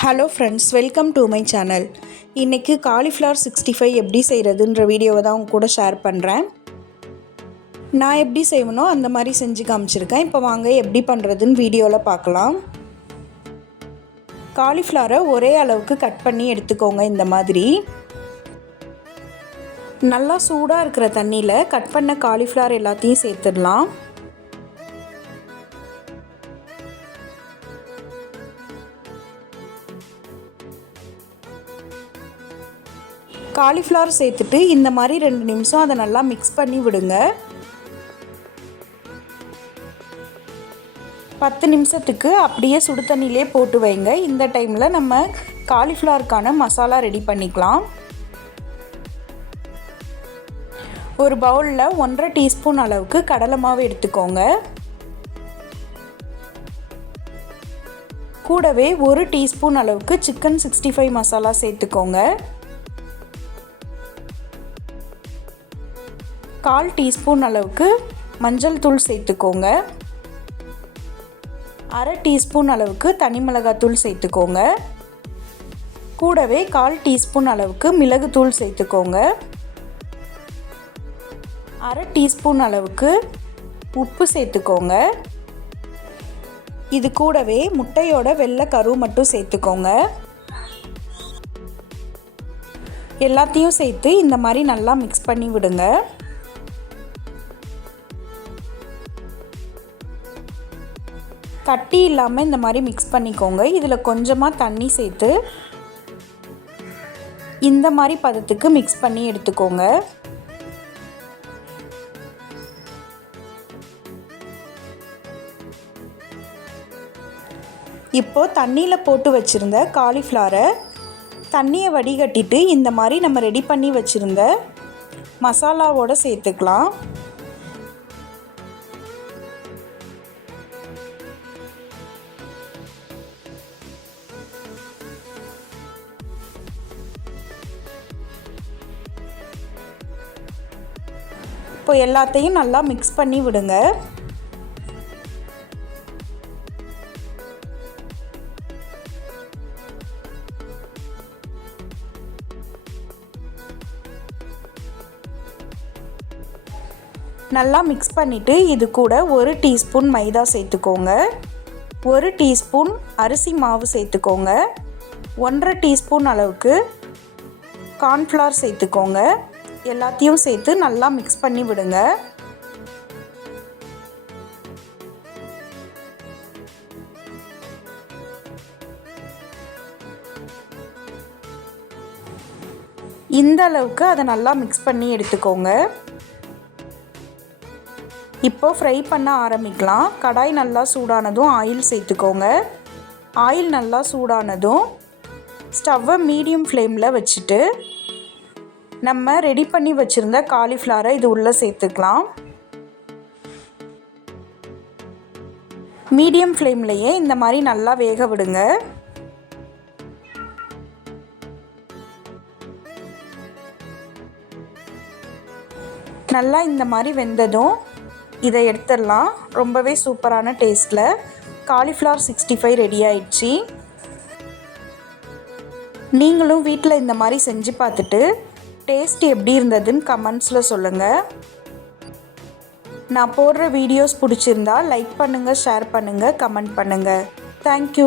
Hello friends, welcome to my channel. இன்றைக்கி cauliflower 65 எப்படி செய்கிறதுன்ற வீடியோவை தான் உங்க கூட ஷேர் பண்ணுறேன். நான் எப்படி செய்வனோ அந்த மாதிரி செஞ்சு காமிச்சிருக்கேன். இப்போ வாங்க எப்படி பண்ணுறதுன்னு வீடியோவில் பார்க்கலாம். காலிஃப்ளவரை ஒரே அளவுக்கு கட் பண்ணி எடுத்துக்கோங்க. இந்த மாதிரி நல்லா சூடாக இருக்கிற தண்ணியில் கட் பண்ண காலிஃப்ளவர் எல்லாத்தையும் சேர்த்துடலாம். காலிஃப்ளவர் சேர்த்துட்டு இந்த மாதிரி 2 நிமிஷம் அதை நல்லா மிக்ஸ் பண்ணி விடுங்க. 10 நிமிஷத்துக்கு அப்படியே சுடு தண்ணியிலே போட்டு வைங்க. இந்த டைமில் நம்ம காலிஃப்ளவருக்கான மசாலா ரெடி பண்ணிக்கலாம். ஒரு பவுலில் 1.5 டீஸ்பூன் அளவுக்கு கடலை மாவு எடுத்துக்கோங்க. கூடவே 1 டீஸ்பூன் அளவுக்கு சிக்கன் 65 மசாலா சேர்த்துக்கோங்க. 1/4 டீஸ்பூன் அளவுக்கு மஞ்சள் தூள் சேர்த்துக்கோங்க. 1/2 டீஸ்பூன் அளவுக்கு தனி மிளகாத்தூள் சேர்த்துக்கோங்க. கூடவே 1/4 டீஸ்பூன் அளவுக்கு மிளகுத்தூள் சேர்த்துக்கோங்க. 1/2 டீஸ்பூன் அளவுக்கு உப்பு சேர்த்துக்கோங்க. இது கூடவே முட்டையோட வெள்ளை கரு மட்டும் சேர்த்துக்கோங்க. எல்லாத்தையும் சேர்த்து இந்த மாதிரி நல்லா மிக்ஸ் பண்ணி விடுங்க. கட்டி இல்லாமல் இந்த மாதிரி மிக்ஸ் பண்ணிக்கோங்க. இதில் கொஞ்சமாக தண்ணி சேர்த்து இந்த மாதிரி பதத்துக்கு மிக்ஸ் பண்ணி எடுத்துக்கோங்க. இப்போது தண்ணியில் போட்டு வச்சுருந்த காலிஃப்ளவரை தண்ணியை வடிகட்டிட்டு இந்த மாதிரி நம்ம ரெடி பண்ணி வச்சுருந்த மசாலாவோடு சேர்த்துக்கலாம். இப்போ எல்லாத்தையும் நல்லா மிக்ஸ் பண்ணி விடுங்க. நல்லா மிக்ஸ் பண்ணிவிட்டு இது கூட 1 டீஸ்பூன் மைதா சேர்த்துக்கோங்க. 1 டீஸ்பூன் அரிசி மாவு சேர்த்துக்கோங்க. 1.5 டீஸ்பூன் அளவுக்கு கார்ன்ஃப்ளவர் சேர்த்துக்கோங்க. எல்லாத்தையும் சேர்த்து நல்லா மிக்ஸ் பண்ணி விடுங்க. இந்த அளவுக்கு அதை நல்லா மிக்ஸ் பண்ணி எடுத்துக்கோங்க. இப்போ ஃப்ரை பண்ண ஆரம்பிக்கலாம். கடாய் நல்லா சூடானதும் ஆயில் சேர்த்துக்கோங்க. ஆயில் நல்லா சூடானதும் ஸ்டவ்வை மீடியம் ஃப்ளேமில் வச்சுட்டு நம்ம ரெடி பண்ணி வச்சுருந்த காலிஃப்ளவரை இது உள்ளே சேர்த்துக்கலாம். மீடியம் ஃப்ளேம்லேயே இந்த மாதிரி நல்லா வேக விடுங்க. நல்லா இந்த மாதிரி வெந்ததும் இதை எடுத்துடலாம். ரொம்பவே சூப்பரான டேஸ்ட்டில் காலிஃப்ளவர் 65 ரெடி ஆயிடுச்சு. நீங்களும் வீட்டில் இந்த மாதிரி செஞ்சு பார்த்துட்டு டேஸ்ட் எப்படி இருந்ததுன்னு கமெண்ட்ஸில் சொல்லுங்கள். நான் போடுற வீடியோஸ் பிடிச்சிருந்தா லைக் பண்ணுங்கள், ஷேர் பண்ணுங்கள், கமெண்ட் பண்ணுங்கள். தேங்க்யூ.